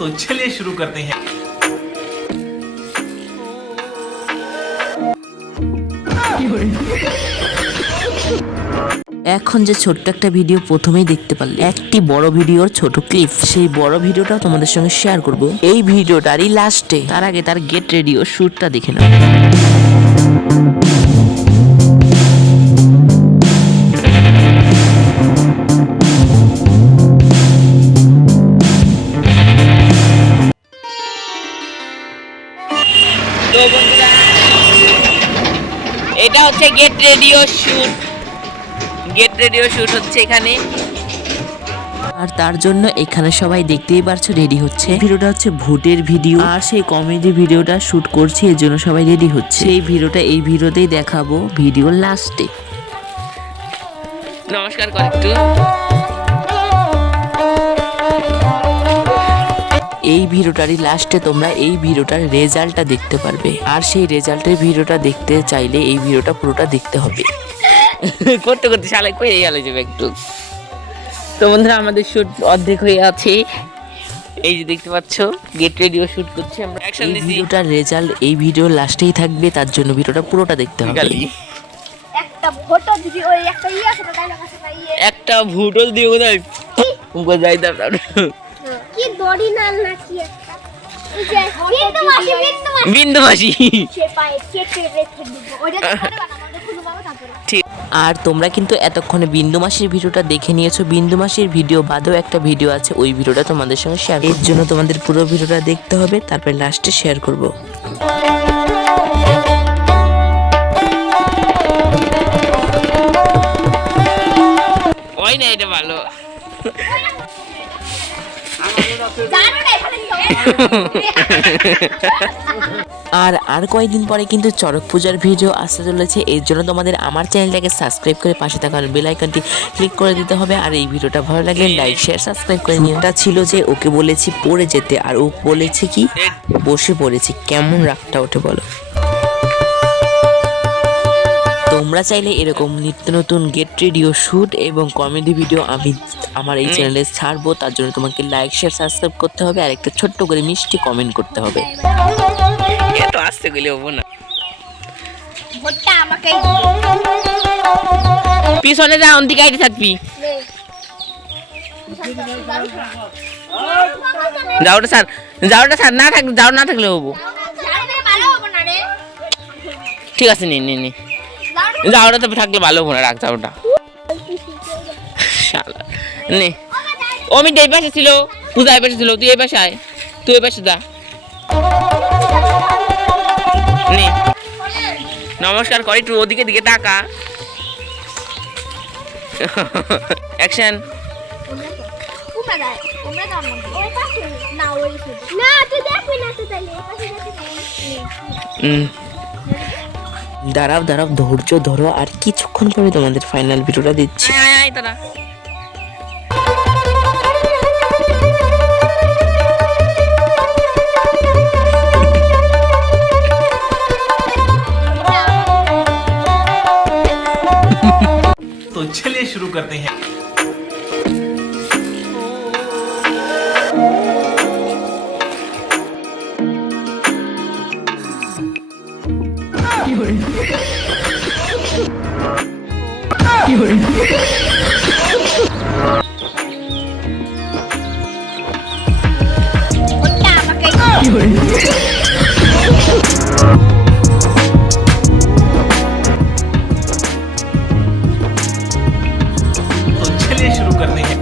तो चलिए शुरू करते हैं। এখন যে ছোট্ট একটা ভিডিও প্রথমেই দেখতে পারলে, একটি বড় ভিডিওর ছোট ক্লিপ, সেই বড় ভিডিওটা তোমাদের সঙ্গে শেয়ার করব এই ভিডিওটারই লাস্টে। তার আগে তার গেট রেডি ও শুটটা দেখে নাও। তো বন্ধুরা, এটা হচ্ছে gate radio shoot. Gate radio shoot হচ্ছে এখানে, আর তার জন্য এখানে সবাই দেখতেই পারছো রেডি হচ্ছে। ভিডিওটা হচ্ছে ভোটের ভিডিও, আর সেই কমেডি ভিডিওটা শুট করছি, এর জন্য সবাই রেডি হচ্ছে। এই ভিডিওটা এই ভিডিওতেই দেখাবো ভিডিওর লাস্টে। নমস্কার কর একটু। এই ভিডিওটারই লাস্টে তোমরা এই ভিডিওটার রেজাল্টটা দেখতে পারবে, আর সেই রেজাল্টের ভিডিওটা দেখতে চাইলে এই ভিডিওটা পুরোটা দেখতে হবে। করতে করতে শালাই কই গেল যাবে একটু। তো বন্ধুরা, আমাদের শুট অর্ধেক হয়ে আছে। এই যে দেখতে পাচ্ছ, গেট রেডিও শুট করছি আমরা। অ্যাকশন এই দিছি। ভিডিওটার রেজাল্ট এই ভিডিওর লাস্টেই থাকবে, তার জন্য ভিডিওটা পুরোটা দেখতে হবে। একটা ফটো দিবি, ওই একটা আছে না, ডায়লগ আছে না, একটা ভুটল দিয়ে কোথায় কোথায় যাইতাম। কি দড়ি নাল না কি একটা, এই যে বিন্দু মাসি সে পায়ে কেটে রেখে দিব, ওইটা তো করে বানাবো, খুলে বাবা তারপরে। ঠিক। আর তোমরা কিন্তু এতক্ষণে বিন্দু মাসির ভিডিওটা দেখে নিয়েছো। বিন্দু মাসির ভিডিও বাদেও একটা ভিডিও আছে, ওই ভিডিওটা তোমাদের সঙ্গে শেয়ার। এর জন্য তোমাদের পুরো ভিডিওটা দেখতে হবে, তারপরে লাস্টে শেয়ার করব। ওই না, এটা ভালো। জানো না এখানে আর কয়েকদিন পরে কিন্তু চড়ক পূজার ভিডিও আসতে চলেছে। এর জন্য তোমাদের আমার চ্যানেলটাকে সাবস্ক্রাইব করে পাশে থাকা বেল আইকনটি ক্লিক করে দিতে হবে। আর এই ভিডিওটা ভালো লাগলে লাইক শেয়ার সাবস্ক্রাইব করে নিও। এটা ছিল যে ওকে বলেছি পড়ে যেতে, আর ও বলেছে কি বসে পড়েছি। কেমন রাগটা ওঠে বলো। তোমরা চাইলে এরকম নিত্য নতুন গেট রেডিও শুট এবং কমেডি ভিডিও আমি আমার এই চ্যানেলে ছাড়বো। তার জন্য তোমাকে লাইক শেয়ার সাবস্ক্রাইব করতে হবে, আর একটা ছোট্ট করে মিষ্টি কমেন্ট করতে হবে। এত আসতে গেলে হবো না। ভোটটা আমাকেই পিছনে যা, অন্তিকে আইতে থাকবি। যাওটা স্যার, যাওটা স্যার না থাকলে, যাও না থাকলে হবো। ভালো হবে না রে, ঠিক আছে, নে নে নে, যাওটা তো থাকলে ভালো হবো না। রাখ যাওটা। শালা নে, অমিত এই পাশে ছিল, পূজা এই পাশে ছিল, তুই এই পাশে আয়, তুই এই পাশে যা। নে, নমস্কার করি, একটু ওদিকে দিকে তাকা। অ্যাকশন। তোমরা দাও, তোমরা দাও না, ওই পাশে না, ওই না, তুই দেখবি না, তুই তাইলে এই পাশে দেখবি। দাঁড়াও দাঁড়াও, ধৈর্য ধরো, আর কিছুক্ষণ পরে তোমাদের ফাইনাল ভিডিওটা দিচ্ছি। আয় আয় তোরা। तो चलिए शुरू करते हैं। ভোটটা আমাকেই तो चलिए शुरू करते हैं।